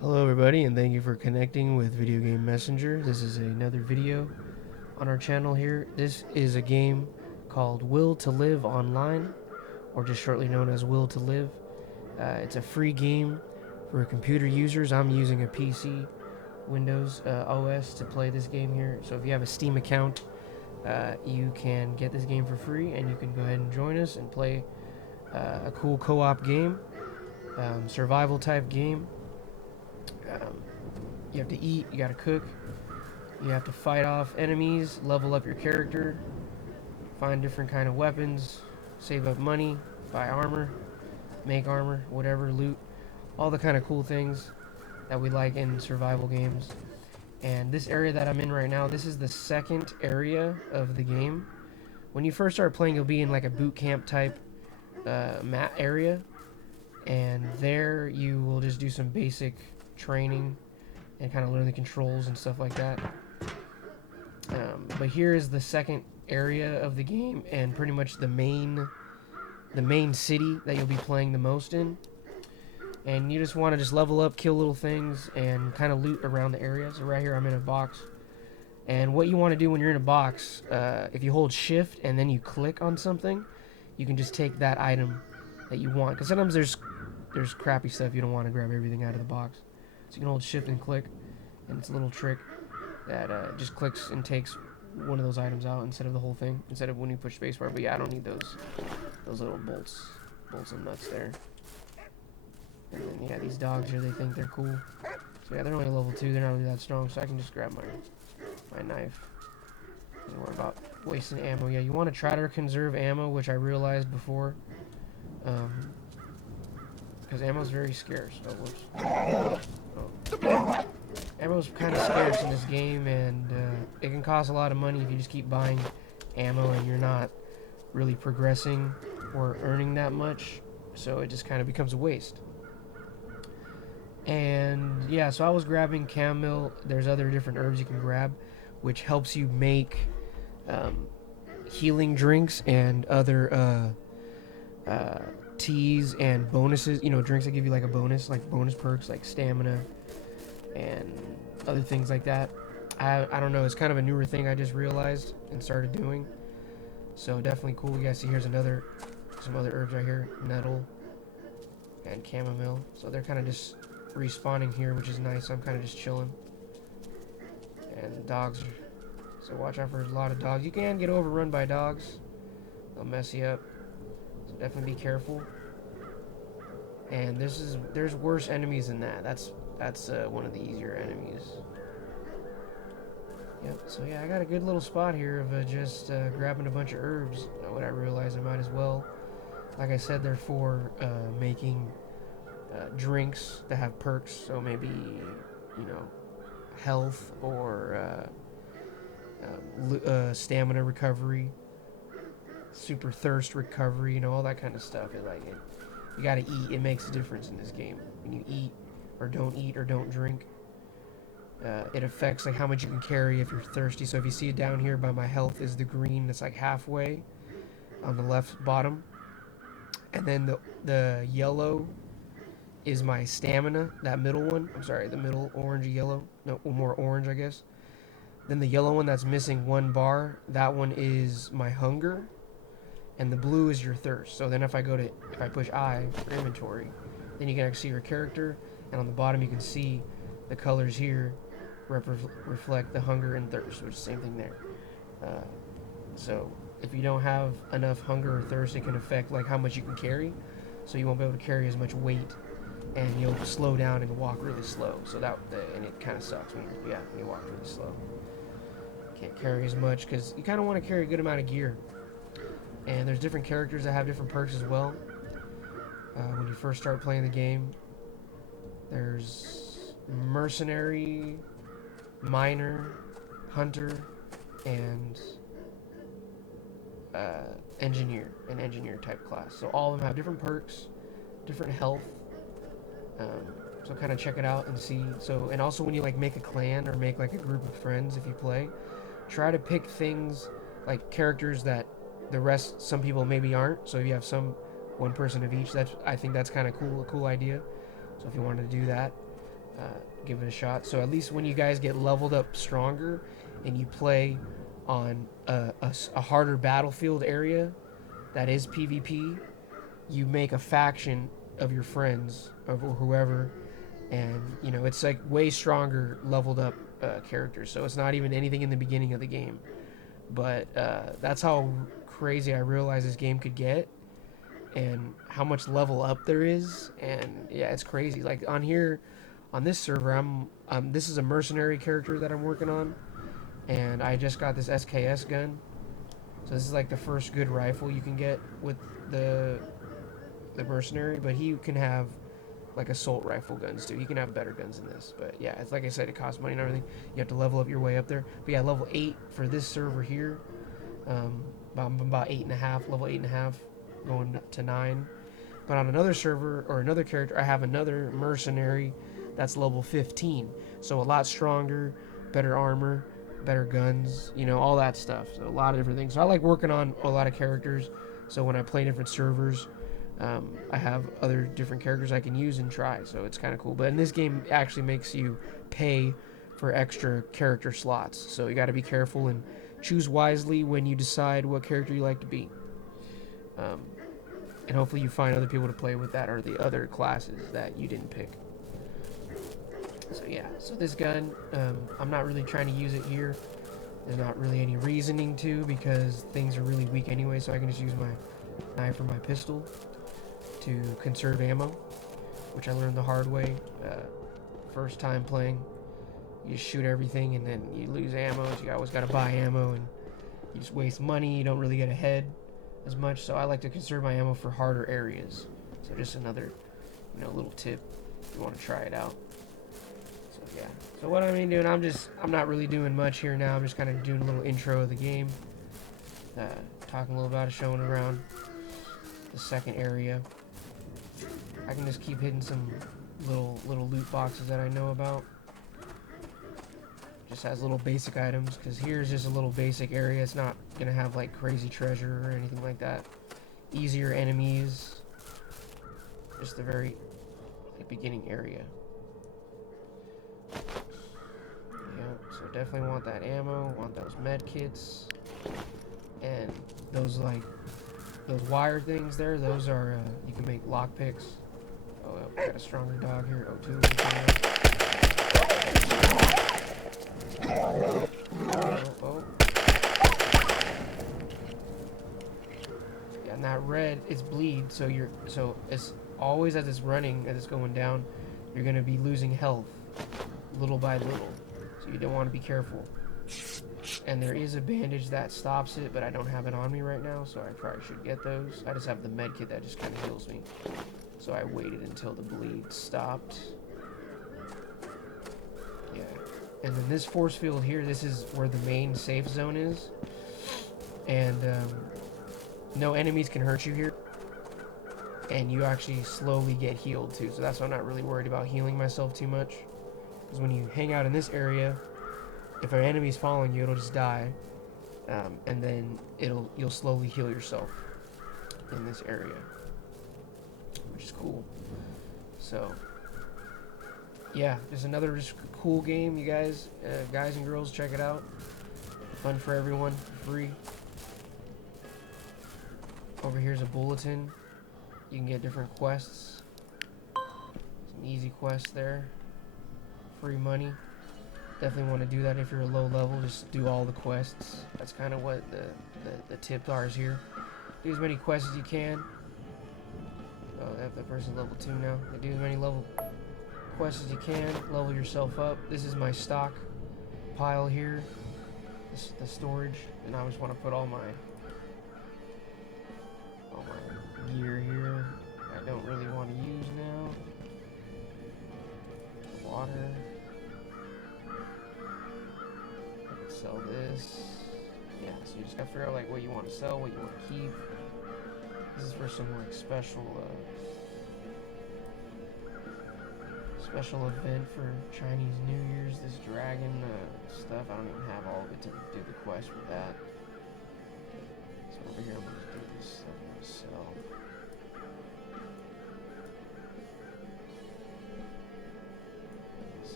Hello everybody, and thank you for connecting with Video Game Messenger. This is another video on our channel here. This is a game called Will to Live Online, or just shortly known as Will to Live. It's a free game for computer users. I'm using a PC Windows OS to play this game here. So if you have a Steam account, you can get this game for free, and you can go ahead and join us and play a cool co-op game, survival type game. Um, you have to eat, you gotta cook, you have to fight off enemies, level up your character, find different kind of weapons, save up money, buy armor, make armor, whatever, loot, all the kind of cool things that we like in survival games. And this area that I'm in right now, this is the second area of the game. When you first start playing, you'll be in like a boot camp type map area, and there you will just do some basic training and kind of learn the controls and stuff like that. But here is the second area of the game, and pretty much the main city that you'll be playing the most in. And you just want to just level up, kill little things, and kind of loot around the area. So right here I'm in a box. And what you want to do when you're in a box, if you hold shift and then you click on something, you can just take that item that you want. Because sometimes there's crappy stuff, you don't want to grab everything out of the box. So you can hold shift and click, and it's a little trick that just clicks and takes one of those items out instead of the whole thing, instead of when you push spacebar. But yeah, I don't need those little bolts and nuts there. And then yeah, these dogs here, they think they're cool. So yeah, they're only level 2, they're not really that strong, so I can just grab my knife. Don't worry about wasting ammo. Yeah, you want to try to conserve ammo, which I realized before. Because ammo's very scarce. Oh, whoops. Oh. Ammo's kind of scarce in this game, and it can cost a lot of money if you just keep buying ammo and you're not really progressing or earning that much, so it just kind of becomes a waste. And yeah, so I was grabbing chamomile. There's other different herbs you can grab, which helps you make healing drinks and other teas and bonuses, drinks that give you like a bonus, like bonus perks like stamina and other things like that. I don't know, it's kind of a newer thing I just realized and started doing. So definitely cool. You guys see here's some other herbs right here, nettle and chamomile. So they're kind of just respawning here, which is nice. So I'm kind of just chilling. And the dogs so watch out for a lot of dogs. You can get overrun by dogs. They'll mess you up. So definitely be careful. And there's worse enemies than that. That's one of the easier enemies. Yep, so yeah, I got a good little spot here of just grabbing a bunch of herbs. What I realized I might as well. Like I said, they're for making drinks that have perks. So maybe, health or stamina recovery, super thirst recovery, all that kind of stuff. You gotta eat. It makes a difference in this game. When you eat or don't drink, it affects like how much you can carry if you're thirsty. So if you see it down here by my health is the green that's like halfway on the left bottom, and then the yellow is my stamina. That middle one, I'm sorry, the middle orangey yellow, no, more orange I guess. Then the yellow one that's missing one bar, that one is my hunger, and the blue is your thirst. So then if I push I for inventory, then you can actually see your character, and on the bottom you can see the colors here reflect the hunger and thirst, which is the same thing there. So if you don't have enough hunger or thirst, it can affect like how much you can carry. So you won't be able to carry as much weight, and you'll slow down and walk really slow. So and it kind of sucks when you walk really slow. Can't carry as much because you kind of want to carry a good amount of gear. And there's different characters that have different perks as well. When you first start playing the game, there's mercenary, miner, hunter, and engineer type class. So all of them have different perks, different health. So kind of check it out and see. So, and also when you like make a clan or make like a group of friends, if you play, try to pick things like characters that some people maybe aren't. So you have one person of each. I think that's kind of cool, a cool idea. So if you wanted to do that, give it a shot. So at least when you guys get leveled up stronger and you play on a harder battlefield area that is PvP, you make a faction of your friends or whoever, and you know it's like way stronger leveled up characters. So it's not even anything in the beginning of the game, but that's how crazy I realized this game could get and how much level up there is. And yeah, it's crazy. Like on here on this server, this is a mercenary character that I'm working on, and I just got this SKS gun. So this is like the first good rifle you can get with the mercenary, but he can have like assault rifle guns too. He can have better guns than this. But yeah, it's like I said, it costs money and everything. You have to level up your way up there. But yeah, level 8 for this server here. I'm about 8.5, level 8.5, going to 9. But on another server or another character, I have another mercenary that's level 15. So a lot stronger, better armor, better guns, you know, all that stuff. So a lot of different things. So I like working on a lot of characters. So when I play different servers, I have other different characters I can use and try. So it's kind of cool. But in this game, it actually makes you pay for extra character slots. So you got to be careful and choose wisely when you decide what character you like to be. And hopefully you find other people to play with that or the other classes that you didn't pick. So yeah, so this gun, I'm not really trying to use it here. There's not really any reasoning to, because things are really weak anyway, so I can just use my knife or my pistol to conserve ammo, which I learned the hard way. First time playing, you just shoot everything and then you lose ammo, so you always got to buy ammo, and you just waste money. You don't really get ahead as much, so I like to conserve my ammo for harder areas. So just another, you know, little tip if you want to try it out. So yeah, so what I'm doing, I'm not really doing much here now. I'm just kind of doing a little intro of the game, talking a little about it, showing around the second area. I can just keep hitting some little loot boxes that I know about. Just has little basic items, because here's just a little basic area. It's not gonna have like crazy treasure or anything like that. Easier enemies. Just the very beginning area. Yeah, so definitely want that ammo, want those med kits, and those wire things there. Those are you can make lockpicks. Oh, got a stronger dog here. Oh, two. Oh. Yeah, and that red is bleed, so it's always as it's running, as it's going down, you're gonna be losing health little by little. So you don't want to be careful. And there is a bandage that stops it, but I don't have it on me right now, so I probably should get those. I just have the med kit that just kind of heals me. So I waited until the bleed stopped. Yeah. And then this force field here, this is where the main safe zone is. And no enemies can hurt you here. And you actually slowly get healed too. So that's why I'm not really worried about healing myself too much. Because when you hang out in this area, if an enemy's following you, it'll just die. And then you'll slowly heal yourself in this area, which is cool. So yeah, just another cool game, you guys, guys and girls, check it out. Fun for everyone, free. Over here's a bulletin. You can get different quests. Some easy quests there. Free money. Definitely want to do that if you're a low level. Just do all the quests. That's kind of what the tips are is here. Do as many quests as you can. Oh, that person's level 2 now. Do as many quests as you can. Level yourself up. This is my stock pile here. This is the storage, and I just want to put all my gear here. I don't really want to use now. Water. Sell this. Yeah, so you just gotta figure out like what you want to sell, what you want to keep. This is for some like special event for Chinese New Year's. This dragon stuff. I don't even have all of it to do the quest with that. So over here I'm gonna do this stuff I'm gonna sell.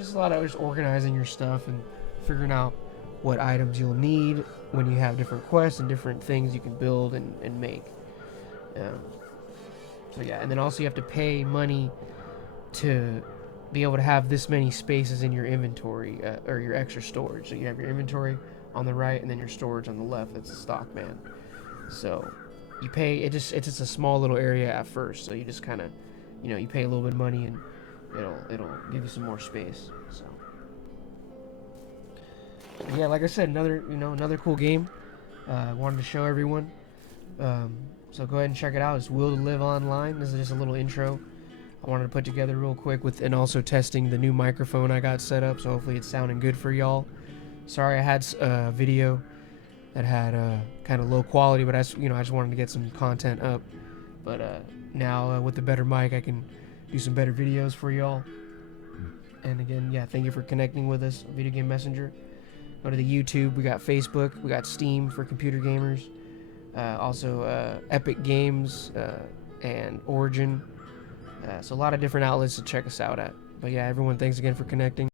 just a lot of just organizing your stuff and figuring out what items you'll need when you have different quests and different things you can build and make. Um, so yeah, and then also you have to pay money to be able to have this many spaces in your inventory, or your extra storage. So you have your inventory on the right and then your storage on the left. That's the stock, man. So you pay, it's just a small little area at first, so you just kind of, you pay a little bit of money and it'll give you some more space. So yeah, like I said, another cool game. I wanted to show everyone. So go ahead and check it out. It's Will to Live Online. This is just a little intro I wanted to put together real quick and also testing the new microphone I got set up, so hopefully it's sounding good for y'all. Sorry I had a video that had kind of low quality, but I just wanted to get some content up. But now with the better mic, I can do some better videos for y'all. And again, yeah, thank you for connecting with us, Video Game Messenger. Go to the YouTube. We got Facebook. We got Steam for computer gamers. Also Epic Games and Origin. So a lot of different outlets to check us out at. But yeah, everyone, thanks again for connecting.